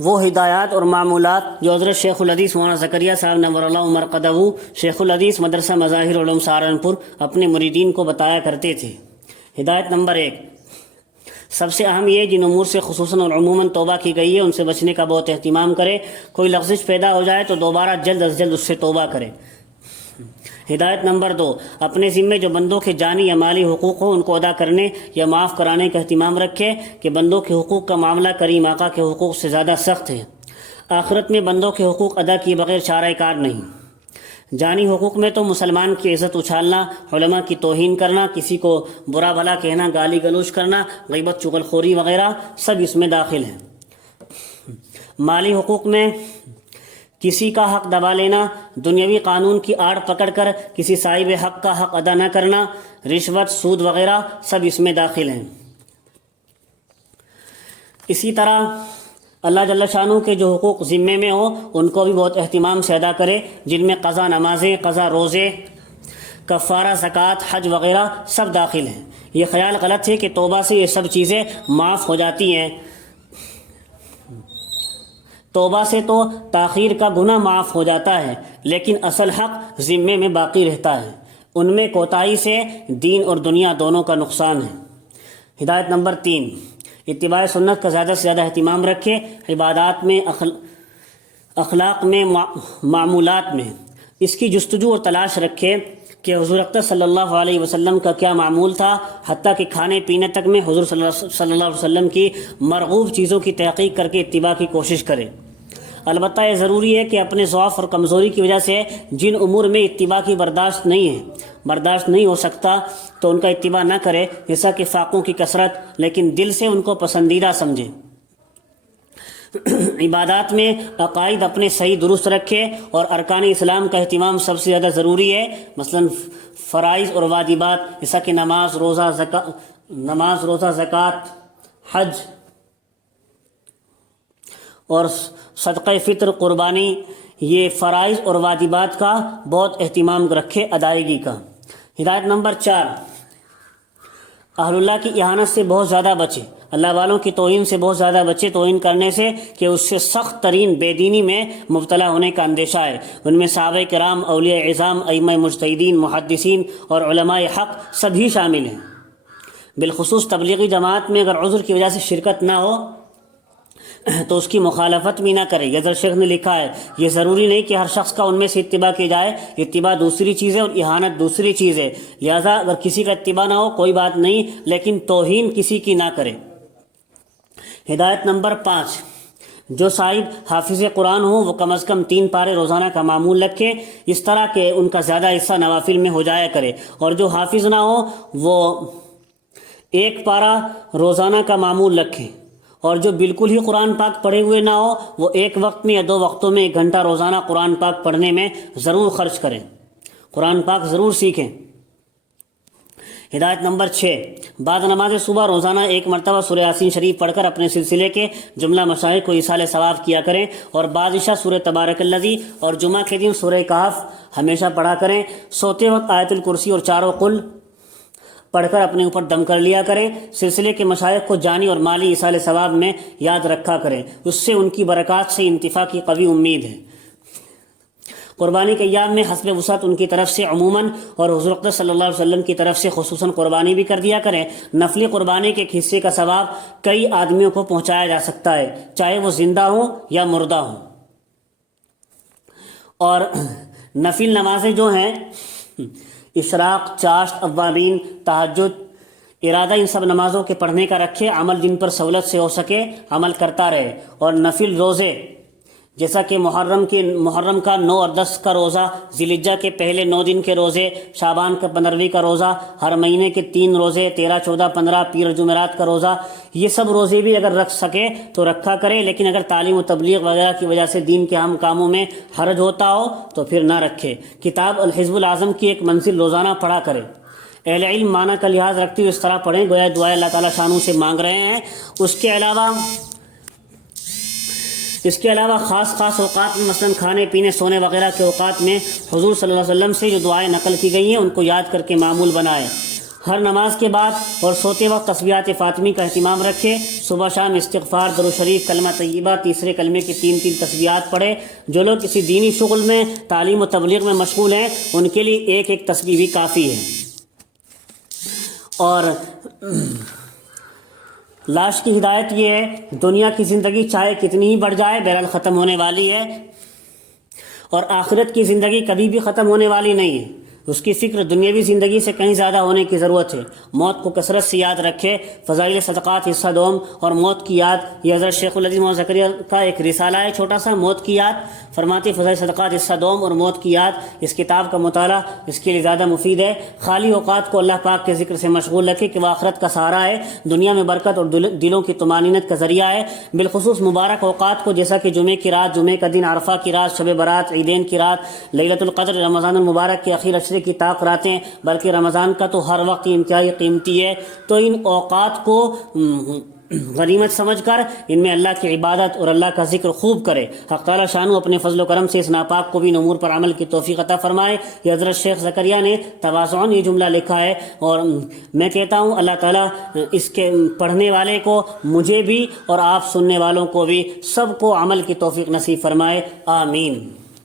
وہ ہدایات اور معمولات جو حضرت شیخ الحدیث مولانا زکریا صاحب نور اللہ مرقدہ شیخ الحدیث مدرسہ مظاہر العلوم سہارنپور اپنے مریدین کو بتایا کرتے تھے۔ ہدایت نمبر 1، سب سے اہم یہ جن امور سے خصوصاً اور عموماً توبہ کی گئی ہے ان سے بچنے کا بہت اہتمام کرے۔ کوئی لغزش پیدا ہو جائے تو دوبارہ جلد از جلد اس سے توبہ کرے۔ ہدایت نمبر 2، اپنے ذمے جو بندوں کے جانی یا مالی حقوق ہوں ان کو ادا کرنے یا معاف کرانے کا اہتمام رکھے کہ بندوں کے حقوق کا معاملہ کریم آقا کے حقوق سے زیادہ سخت ہے۔ آخرت میں بندوں کے حقوق ادا کیے بغیر چارہ کار نہیں۔ جانی حقوق میں تو مسلمان کی عزت اچھالنا، علماء کی توہین کرنا، کسی کو برا بھلا کہنا، گالی گلوچ کرنا، غیبت چغل خوری وغیرہ سب اس میں داخل ہیں۔ مالی حقوق میں کسی کا حق دبا لینا، دنیاوی قانون کی آڑ پکڑ کر کسی صاحب حق کا حق ادا نہ کرنا، رشوت، سود وغیرہ سب اس میں داخل ہیں۔ اسی طرح اللہ جل شانہ کے جو حقوق ذمے میں ہوں ان کو بھی بہت اہتمام سے ادا کرے، جن میں قضا نمازیں، قضا روزے، کفارہ، زکوٰۃ، حج وغیرہ سب داخل ہیں۔ یہ خیال غلط ہے کہ توبہ سے یہ سب چیزیں معاف ہو جاتی ہیں۔ توبہ سے تو تاخیر کا گناہ معاف ہو جاتا ہے، لیکن اصل حق ذمے میں باقی رہتا ہے۔ ان میں کوتاہی سے دین اور دنیا دونوں کا نقصان ہے۔ ہدایت نمبر 3، اتباع سنت کا زیادہ سے زیادہ اہتمام رکھے، عبادات میں، اخلاق میں، معمولات میں۔ اس کی جستجو اور تلاش رکھے کہ حضور اکرم صلی اللہ علیہ وسلم کا کیا معمول تھا، حتیٰ کہ کھانے پینے تک میں حضور صلی اللہ علیہ وسلم کی مرغوب چیزوں کی تحقیق کر کے اتباع کی کوشش کرے۔ البتہ یہ ضروری ہے کہ اپنے ضعف اور کمزوری کی وجہ سے جن امور میں اتباع کی برداشت نہیں ہو سکتا تو ان کا اتباع نہ کرے، جیسا کہ فاقوں کی کثرت، لیکن دل سے ان کو پسندیدہ سمجھے۔ عبادات میں عقائد اپنے صحیح درست رکھے اور ارکان اسلام کا اہتمام سب سے زیادہ ضروری ہے، مثلا فرائض اور واجبات جیسا کہ نماز، روزہ، زکوٰۃ، حج اور صدقہ فطر، قربانی، یہ فرائض اور واجبات کا بہت اہتمام رکھے، ادائیگی کا۔ ہدایت نمبر 4، اہل اللہ کی اہانت سے بہت زیادہ بچے، اللہ والوں کی توہین سے بہت زیادہ بچے، توہین کرنے سے کہ اس سے سخت ترین بے دینی میں مبتلا ہونے کا اندیشہ ہے۔ ان میں صحابہ کرام، اولیاء اعظام، ائمہ مجتہدین، محدثین اور علماء حق سبھی شامل ہیں۔ بالخصوص تبلیغی جماعت میں اگر عذر کی وجہ سے شرکت نہ ہو تو اس کی مخالفت بھی نہ کرے۔ یزر شیخ نے لکھا ہے، یہ ضروری نہیں کہ ہر شخص کا ان میں سے اتباع کی جائے، اتباع دوسری چیز ہے اور اہانت دوسری چیز ہے، لہذا اگر کسی کا اتباع نہ ہو کوئی بات نہیں، لیکن توہین کسی کی نہ کرے۔ ہدایت نمبر 5، جو صاحب حافظ قرآن ہوں وہ کم از کم 3 پارے روزانہ کا معمول رکھے، اس طرح کہ ان کا زیادہ حصہ نوافل میں ہو جایا کرے، اور جو حافظ نہ ہو وہ 1 پارہ روزانہ کا معمول رکھے، اور جو بالکل ہی قرآن پاک پڑھے ہوئے نہ ہو وہ 1 وقت میں یا 2 وقتوں میں 1 گھنٹہ روزانہ قرآن پاک پڑھنے میں ضرور خرچ کریں، قرآن پاک ضرور سیکھیں۔ ہدایت نمبر 6، بعد نماز صبح روزانہ 1 مرتبہ سورہ یاسین شریف پڑھ کر اپنے سلسلے کے جملہ مشائخ کو ایصال ثواب کیا کریں، اور بعد عشاء سورہ تبارک الذی اور جمعہ کے دن سورہ کہف ہمیشہ پڑھا کریں۔ سوتے وقت آیت الکرسی اور 4 قل پڑھ کر اپنے اوپر دم کر لیا کریں۔ سلسلے کے مشائخ کو جانی اور مالی ایصال ثواب میں یاد رکھا کریں، اس سے ان کی برکات سے انتفاع کی قوی امید ہے۔ قربانی کے ایام میں حسب وسعت ان کی طرف سے عموماً اور حضور اکرم صلی اللہ علیہ وسلم کی طرف سے خصوصاً قربانی بھی کر دیا کریں۔ نفلی قربانی کے ایک حصے کا ثواب کئی آدمیوں کو پہنچایا جا سکتا ہے، چاہے وہ زندہ ہوں یا مردہ ہوں۔ اور نفل نمازیں جو ہیں، اشراق، چاشت، اوابین، تہجد، ارادہ، ان سب نمازوں کے پڑھنے کا رکھے، عمل جن پر سہولت سے ہو سکے عمل کرتا رہے۔ اور نفل روزے جیسا کہ محرم کا 9 اور 10 کا روزہ، ذی الحجہ کے پہلے 9 دن کے روزے، شعبان کا 15ویں کا روزہ، ہر مہینے کے 3 روزے، 13، 14، 15، پیر اور جمعرات کا روزہ، یہ سب روزے بھی اگر رکھ سکے تو رکھا کرے، لیکن اگر تعلیم و تبلیغ وغیرہ کی وجہ سے دین کے اہم کاموں میں حرج ہوتا ہو تو پھر نہ رکھے۔ کتاب الحزب العظم کی 1 منزل روزانہ پڑھا کرے۔ اہل علم معنی کا لحاظ رکھتے ہوئے اس طرح پڑھیں گویا دعائیں اللہ تعالیٰ شانوں سے مانگ رہے ہیں۔ اس کے علاوہ خاص اوقات میں، مثلا کھانے پینے، سونے وغیرہ کے اوقات میں حضور صلی اللہ علیہ وسلم سے جو دعائیں نقل کی گئی ہیں ان کو یاد کر کے معمول بنائے۔ ہر نماز کے بعد اور سوتے وقت تسبیحات فاطمی کا اہتمام رکھے، صبح شام استغفار، درود شریف، کلمہ طیبہ، تیسرے کلمے کی 3 تسبیحات پڑھے۔ جو لوگ کسی دینی شغل میں، تعلیم و تبلیغ میں مشغول ہیں، ان کے لیے ایک تسبیح بھی کافی ہے۔ اور لاسٹ کی ہدایت یہ ہے، دنیا کی زندگی چاہے کتنی ہی بڑھ جائے بہرحال ختم ہونے والی ہے، اور آخرت کی زندگی کبھی بھی ختم ہونے والی نہیں ہے۔ اس کی فکر دنیاوی زندگی سے کہیں زیادہ ہونے کی ضرورت ہے۔ موت کو کثرت سے یاد رکھے۔ فضائل صدقات حصہ دوم اور موت کی یاد، یہ حضرت شیخ الحدیث محمد زکریا کا ایک رسالہ ہے چھوٹا سا، موت کی یاد فرماتے، فضائل صدقات حصہ دوم اور موت کی یاد، اس کتاب کا مطالعہ اس کے لیے زیادہ مفید ہے۔ خالی اوقات کو اللہ پاک کے ذکر سے مشغول رکھے کہ وہ آخرت کا سہارا ہے، دنیا میں برکت اور دلوں کی طمانینت کا ذریعہ ہے۔ بالخصوص مبارک اوقات کو، جیسا کہ جمعے کی رات، جمعے کا دن، عرفہ کی رات، شب برات، عیدین کی رات، لیلۃ القدر، رمضان المبارک کے اخیر عشرے کی طاق راتیں، بلکہ رمضان کا تو ہر وقت انتہائی قیمتی ہے۔ تو ان اوقات کو غنیمت سمجھ کر ان میں اللہ کی عبادت اور اللہ کا ذکر خوب کرے۔ حق تعالیٰ شانو اپنے فضل و کرم سے اس ناپاک کو بھی امور پر عمل کی توفیق عطا فرمائے۔ یہ حضرت شیخ زکریا نے تواضعاً یہ جملہ لکھا ہے، اور میں کہتا ہوں اللہ تعالیٰ اس کے پڑھنے والے کو، مجھے بھی اور آپ سننے والوں کو بھی، سب کو عمل کی توفیق نصیب فرمائے، آمین۔